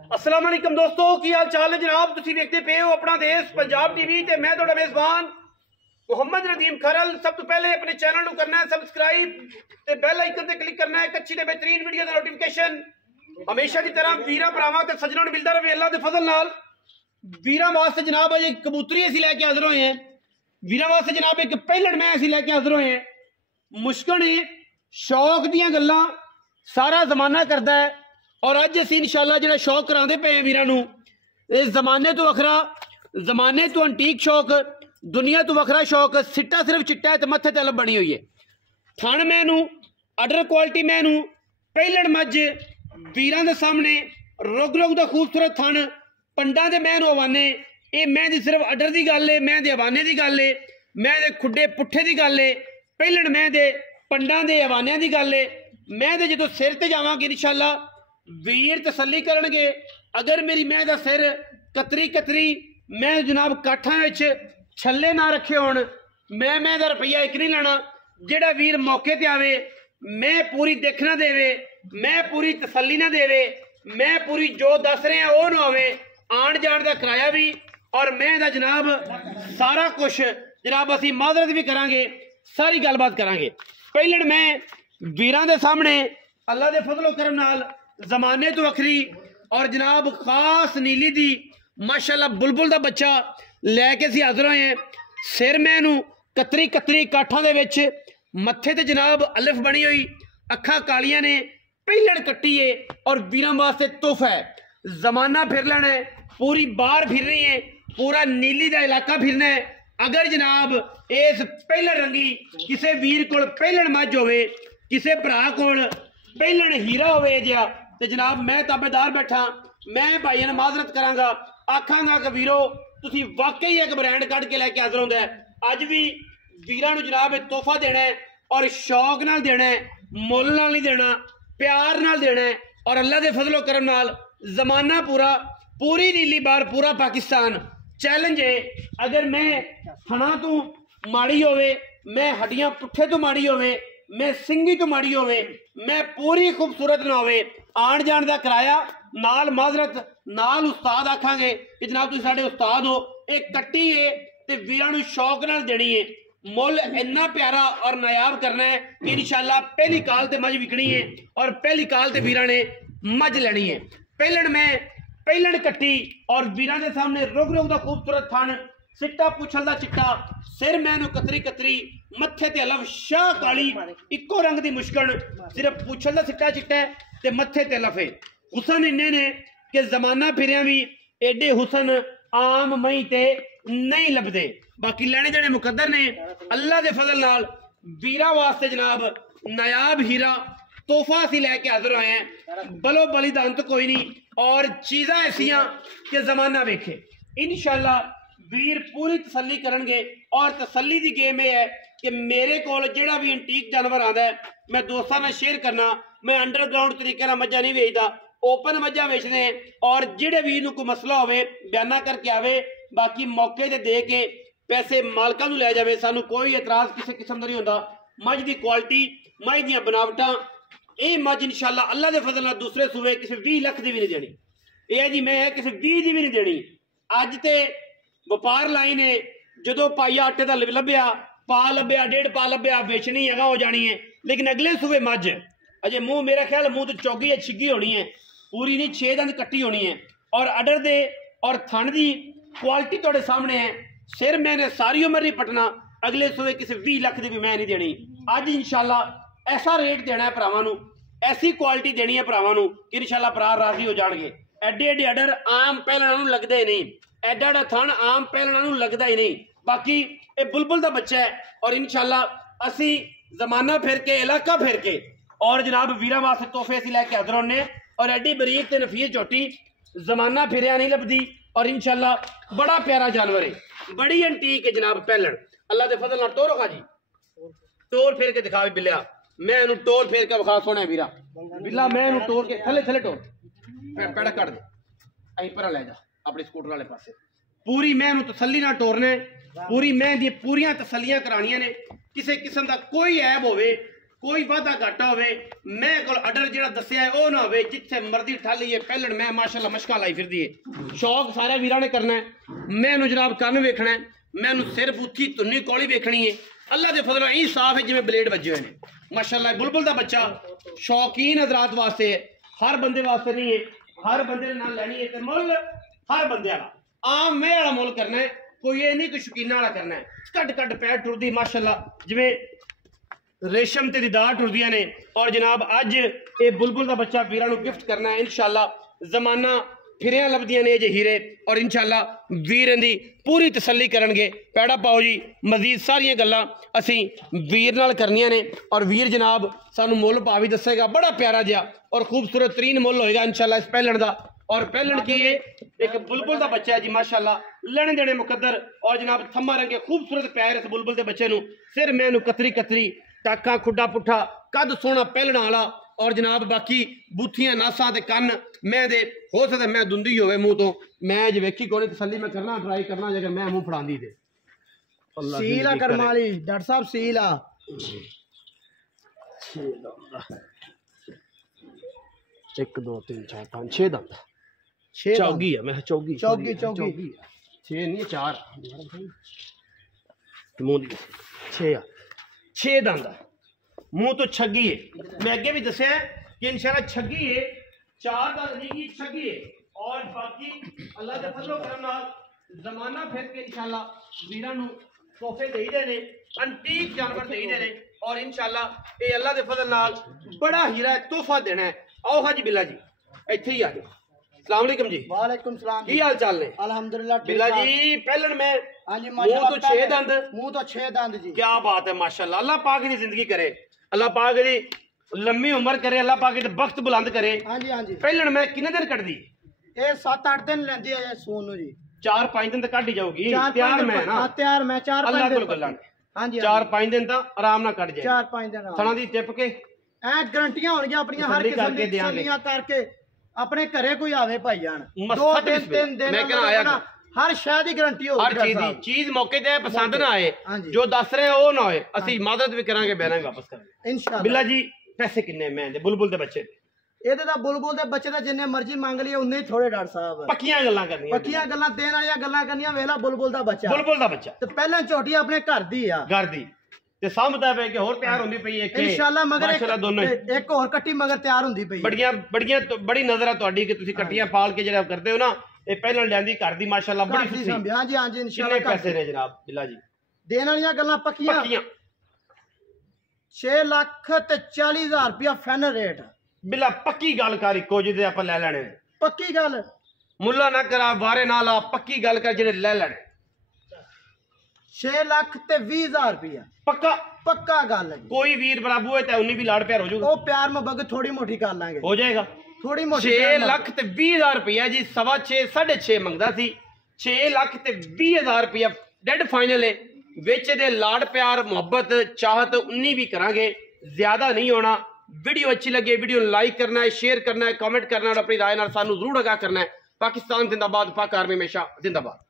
अस्सलाम वालेकुम दोस्तों, की हाल चाल है जनाब। तुसीं देखते पे हो अपना देश पंजाब टीवी ते मैं तुहाडा मेज़बान मुहम्मद नदीम खरल। सब तो पहले अपने चैनल को करना है सबसक्राइब ते बेल आइकन ते क्लिक करना है एक अच्छी ते बेहतरीन वीडियो दा नोटिफिकेशन हमेशा की तरह वीरां भरावां ते सज्जनां नूं मिलदा रहे अल्लाह दे फजल नाल। वीरां वास्ते जनाब अज एक कबूतरी असीं लैके हाज़र होए हैं। वीरां वास्ते जनाब एक पहिलड़ मैं असीं लैके हाज़र होए हैं। मुश्किल है शौक दियां गल्लां सारा जमाना करता है और अज असीं इंशाअल्लाह जिहड़ा शौक करांदे पे हैं वीरां नूं, इस जमाने तो वखरा, जमाने तो अंटीक शौक, दुनिया तो वखरा शौक। सिट्टा सिर्फ चिट्टा है तो मत्थे ते लब बनी हुई है। थण मैनू अडर क्वालिटी मैनू पहिलड़ मज वीरां दे सामने रुग रुग दा खूबसूरत थण पंडा दे मैनू हवाने। ये मैं दी सिर्फ अडर दी गल है, मैं दे हवाने दी गल है, मैं दे खुड्डे पुट्ठे दी गल है, पहिलड़ मैं दे पंडा दे हवानियां दी गल है। मैं दे जो सिर ते जावांगे इंशाअल्लाह वीर तसल्ली करनगे। अगर मेरी मैं दा सिर कतरी कतरी मैं जनाब काठा विच छल्ले ना रखे होण, मैं दा रुपया एक नहीं लेना। जेड़ा वीर मौके ते आवे मैं पूरी देखना देवे, मैं पूरी तसल्ली ना देवे, मैं पूरी जो दस रहे हैं वो ना होवे, आन जान दा किराया भी और मैं दा जनाब सारा कुछ जनाब असीं माजरत भी करांगे, सारी गलबात करांगे। पहिलड़ मैं वीरां दे सामने अल्लाह दे फजलो करम नाल जमाने तो वखरी और जनाब खास नीली दी माशाअल्लाह बुलबुल दा बच्चा लैके असीं हाज़र होए हैं। सिर मैनू कतरी कतरी काठा दे विच, मत्थे ते जनाब अलिफ बनी हुई, अखा कालियां ने, पहिलड़ कट्टी है और वीरां वास्ते तोहफा है। जमाना फिर लेना है, पूरी बार फिर रही है, पूरा नीली दा इलाका फिरना है। अगर जनाब इस पहिलड़ रंगी किसी वीर कोल पहिलड़ मज होवे, किसी भरा कोल पहिलड़ हीरा होवे जिहा ते जनाब मैं ताबेदार बैठा, मैं भाईਆਂ ਨੂੰ माजरत करांगा, आखांगा कि वीरो तुसीं वाकई एक ब्रांड कढ़ के लैके हाज़र होंदा है। अज भी वीरां नूं जनाब एक तोहफा देना है और शौक नाल देना है, मुल नाल नहीं देना, प्यार नाल देना है। और अल्लाह दे फजलो करम नाल जमाना पूरा, पूरी नीली बार, पूरा पाकिस्तान चैलेंज है। अगर मैं थणा तो माड़ी होवे, मैं हड्डियां पुट्ठे तो माड़ी होवे, मैं सिंगी तो माड़ी होवे, मैं पूरी खूबसूरत ना होवे, आन जान का किराया नाल माजरत नाल उस्ताद आखांगे कि जनाब तुसीं साडे उस्ताद हो। एक कट्टी है ते वीरां नूं शौक नाल देनी है, मुल इन्ना प्यारा और नायाब करना है कि इंशाअल्लाह पहली काल ते मज विकनी है और पहली काल ते वीरां ने मज लेनी है। पहिलड़ मैं पहिलड़ कट्टी और वीरां दे सामने रुग रुग दा खूबसूरत थण, सिट्टा पुछल दा चिट्टा, सिर मैनू कतरी कतरी, मत्थे ते अलफ शाह काली, इक्को रंग दी मुश्किल, सिर्फ पुछल दा सिट्टा चिट्टा है ते मत्थे ते अलफ है। हुसन इन्ने ने कि जमाना फिरिया भी एडे हुसन आम मई ते नहीं लभदे। बाकी लैने देने मुकद्दर ने अल्लाह दे फजल नाल वीरां वास्ते जनाब नायाब हीरा तोहफा असीं लैके हाज़र होए हैं। बलो बली दा अंत कोई नहीं और चीज़ां ऐसियां कि जमाना वेखे। इंशाअल्लाह वीर पूरी तसल्ली करनगे और तसल्ली दी गेम यह है कि मेरे कोल जेड़ा भी एंटीक जानवर आता है मैं दोस्तां नाल शेयर करना। मैं अंडरग्राउंड तरीके नाल मज्झां नहीं वेचदा, ओपन मज्झां वेचने और जेड़े वीर नूं कोई मसला होवे बयाना करके आवे, बाकी मौके ते दे के पैसे मालकां नूं लै जावे। सानूं कोई एतराज़ किसी किस्म दा नहीं होंदा। मझ दी क्वालिटी, मझ दियां बनावटां, ये मझ इंशाअल्लाह अल्लाह दे फजल नाल दूसरे सूबे किसी 20 लाख दी भी नहीं देनी, ये जी मैं किसी 20 दी भी नहीं देनी। अज ते व्यापार लाइन है, जो पाइया आटे का लभ्या, पा लभ्या, 1.5 पा लभ्या, बेचनी है हो जानी है। लेकिन अगले सूबे मझ अजे मुंह, मेरा ख्याल मुंह तो चौगी है, छिगी होनी है, पूरी नहीं 6 दंद कट्टी होनी है और अडर दे और थण दी क्वालिटी तुहाडे सामने है। सिर मैंने सारी उम्र नहीं पटना, अगले सूबे किसी 20 लाख की भी मैं नहीं देनी। अज इंशाअल्लाह ऐसा रेट देना है भरावां नूं, ऐसी क्वालिटी देनी है भरावां नूं कि इंशाअल्लाह भरा राजी हो जाणगे। एडे एडे अडर आम पहिलड़ां नूं लगदे ही नहीं, एडा एडा थण आम पहिलड़ां नूं लगदा ही नहीं। बाकी ये बुलबुल दा बच्चा है और इंशाअल्लाह असी जमाना फिर के, इलाका फिर के और जनाब वीरां वास्ते तोहफे असीं लैके हाज़र होने और एडी बरीक ते नफीस झोटी जमाना फिरिया नहीं लभदी और इंशाअल्लाह बड़ा प्यारा जानवर है, बड़ी एंटीक है जनाब पहिलड़। अल्लाह दे फजल नाल टोरो खा जी, टोर फेर के दिखा भी बिल्लिया, मैं इहनूं टोर फेर के विखा सोहना वीरा बिल्ला, मैं इहनूं टोर के थले थले टोर पैड़ा कट दे, अहीं पर लै जा अपने स्कूटर वाले पासे। पूरी मैं इहनूं तसल्ली नाल टोरने, पूरी मैं दी पूरियां तसल्लियां करानियां ने, किसी किस्म का कोई ऐब होवे कोई वादा घाटा होवे मैं कोल आर्डर जेड़ा दस्सिया है ओ ना होवे जिथे मर्जी ठाली है पहलण मैं माशाल्लाह मशका लाई फिरदी है शौक सारे वीरां ने करना है मैं इहनूं जनाब कन्न वेखना है मैं इहनूं सिर पुथी धुन्नी कौली वेखनी है अल्लाह दे फजल नाल साफ है जिवें ब्लेड वजे हुए ने माशाल्लाह बुलबुल दा बच्चा शौकीन हजरात वास्ते है हर बंदे वास्ते नहीं है हर बंदे ने नाल लैनी है ते मुल हर बंदे वाला आम मैं वाला मुल करना है कोई ये नहीं कोई शौकीना वाला करना है कट कट पैर टुरदी माशाल्लाह जिवें रेशम ते दीदार टुरदियां ने और जनाब अज ये बुलबुल का बच्चा वीरां नूं गिफ्ट करना है इंशाअल्लाह जमाना फिरियां लभदियां ने जे हीरे और इंशाअल्लाह वीर दी पूरी तसल्ली करनगे पैड़ा पाओ जी मजीद सारियां गल्लां असीं वीर नाल करनियां ने और वीर जनाब सानूं मुल भाव भी दसेगा बड़ा प्यारा जिहा और खूबसूरत तरीन मुल होएगा इंशाअल्लाह इस पहलण दा और पहलण की ये एक बुलबुल का बच्चा है जी माशाअल्लाह लेने देने मुकद्दर और जनाब थम्मा रंगे खूबसूरत पैर इस बुलबुल के बच्चे नूं सिर मैनू कतरी कतरी टाका खुडा पुठा कद सोहना पहलना वाला और जनाब बाकी बूथियां नासा ते कन्न मैं दे हो सकता मैं दुंदी होवे मुंह तो मैं जे वेखी कोनी तसल्ली मैं करना ट्राई करना जे मैं मुंह फड़ांदी दे सीला करमाली डॉक्टर साहब सीला 1 2 3 4 5 6 दंद 6 चौगी है मैं चौगी चौगी 6 नहीं 4 मुंह दी 6 दंद मुंह तो छगी है मैं अगे भी दसिया कि इंशाल्लाह छगी है 4 दंद नहीं की छगी है और बाकी अल्लाह के फजलो करम नाल जमाना फिर के इंशाल्लाह वीरां नूं तोहफे देई दे ने अंटीक जानवर देई दे ने और इंशाल्लाह ये अल्लाह के फजल नाल बड़ा हीरा तोहफा देना है आओ हाजी बिल्ला जी इत्थे ही आ गए अस्सलाम वालेकुम जी वालेकुम सलाम की हाल चाल ने अल्हम्दुलिल्लाह बिल्ला जी पहलन में हां जी मुंह तो 6 दंद मुंह तो 6 दंद जी क्या बात है माशाल्लाह अल्लाह पाक की जिंदगी करे अल्लाह पाक दी लंबी उम्र करे अल्लाह पाक दी बख्त बुलंद करे हां जी पहलन में कितने दिन कट दी ये 7-8 दिन लेंदी है सोन नु जी 4-5 दिन तक कट ही जाऊगी तैयार मैं ना तैयार मैं 4-5 अल्लाह कोल गल्लां हां जी 4-5 दिन तक आराम ना कट जाए 4-5 दिन थणा दी टिप के ऐ गारंटियां होणगियां अपनी हर किस्म दी तसल्लियां करके अपने घरे कोई आवे भाई जान 2-3 दिन मैं कहना आया हर शय की गारंटी होगी हर चीज दी चीज मौके ते पसंद ना आए जो दस रहे हो ना होए असि मदद भी करांगे बैना भी वापस करांगे इंशाअल्लाह बिल्ला जी पैसे किन्ने मैं दे बुलबुल दे बच्चे ਇਹਦੇ ਦਾ ਬੁਲਬੁਲ ਦੇ ਬੱਚੇ ਦਾ ਜਿੰਨੇ ਮਰਜ਼ੀ ਮੰਗ ਲਈਏ ਉਨੇ ਹੀ ਥੋੜੇ ਡਾਕਟਰ ਸਾਹਿਬ ਪੱਕੀਆਂ ਗੱਲਾਂ ਕਰਨੀਆਂ ਪੱਕੀਆਂ ਗੱਲਾਂ ਦੇਣ ਵਾਲੀਆਂ ਗੱਲਾਂ ਕਰਨੀਆਂ ਵੇਲਾ ਬੁਲਬੁਲ ਦਾ ਬੱਚਾ ਤੇ ਪਹਿਲਾਂ ਝੋਟੀ ਆਪਣੇ ਘਰ ਦੀ ਆ ਘਰ ਦੀ ਤੇ ਸਾਹਮਣੇ ਪਏ ਕਿ ਹੋਰ ਤਿਆਰ ਹੁੰਦੀ ਪਈ ਇੱਕ ਇਨਸ਼ਾਅੱਲਾ ਮਗਰ ਇੱਕ ਹੋਰ ਕੱਟੀ ਮਗਰ ਤਿਆਰ ਹੁੰਦੀ ਪਈ ਬੜੀ ਨਜ਼ਰ ਆ ਤੁਹਾਡੀ ਕਿ ਤੁਸੀਂ ਕੱਟੀਆਂ ਪਾਲ ਕੇ ਜਿਹੜਾ ਕਰਦੇ ਹੋ ਨਾ ਇਹ ਪਹਿਲਾਂ ਲਿਆਂਦੀ ਘਰ ਦੀ ਮਾਸ਼ਾਅੱਲਾ ਬੜੀ ਖੁਸ਼ੀ ਹਾਂ ਜੀ ਇਨਸ਼ਾਅੱਲਾ ਕਿੰਨੇ ਪੈਸੇ ਨੇ ਜਨਾਬ ਬਿੱਲਾ ਜੀ ਦੇਣ ਵਾਲੀਆਂ ਗੱਲਾਂ ਪੱਕੀਆਂ 6 ਲੱਖ ਤੇ 40,000 ਰੁਪਇਆ ਫਾਈਨਲ ਰੇਟ ਬਿੱਲਾ ਪੱਕੀ ਗੱਲ ਕਰ ਇੱਕੋ ਜਿਹਦੇ ਆਪਾਂ ਲੈ ਲੈਣੇ ਨੇ ਪੱਕੀ ਗੱਲ ਮੁੱਲਾ ਨਾ ਕਰਾ ਵਾਰੇ ਨਾਲ ਆ ਪੱਕੀ ਗੱਲ ਕਰ ਜਿਹੜੇ ਲੈ ਲੈਣੇ 6 ਲੱਖ ਤੇ 20,000 ਰੁਪਇਆ ਪੱਕਾ ਗੱਲ ਹੈ ਕੋਈ ਵੀਰ ਬਰਾਬੂ ਹੈ ਤਾਂ ਉਨੀ ਵੀ ਲਾੜ ਪਿਆਰ ਹੋ ਜਾਊਗਾ ਉਹ ਪਿਆਰ ਮੁਹੱਬਤ ਥੋੜੀ ਮੋਟੀ ਕਰ ਲਾਂਗੇ ਹੋ ਜਾਏਗਾ ਥੋੜੀ ਮੋਟੀ 6 ਲੱਖ ਤੇ 20,000 ਰੁਪਇਆ ਜੀ 6.5 6.5 ਮੰਗਦਾ ਸੀ 6 ਲੱਖ ਤੇ 20,000 ਰੁਪਇਆ ਡੈਡ ਫਾਈਨਲ ਹੈ ਵਿੱਚ ਦੇ ਲਾੜ ਪਿਆਰ ਮੁਹੱਬਤ ਚਾਹਤ ਉਨੀ ਵੀ ਕਰਾਂਗੇ ਜ਼ਿਆਦਾ ਨਹੀਂ ਹੋਣਾ वीडियो अच्छी लगे वीडियो लाइक करना है शेयर करना है कमेंट करना है और अपनी राय सानू जरूर आगाह करना है पाकिस्तान जिंदाबाद पाक आर्मी हमेशा जिंदाबाद।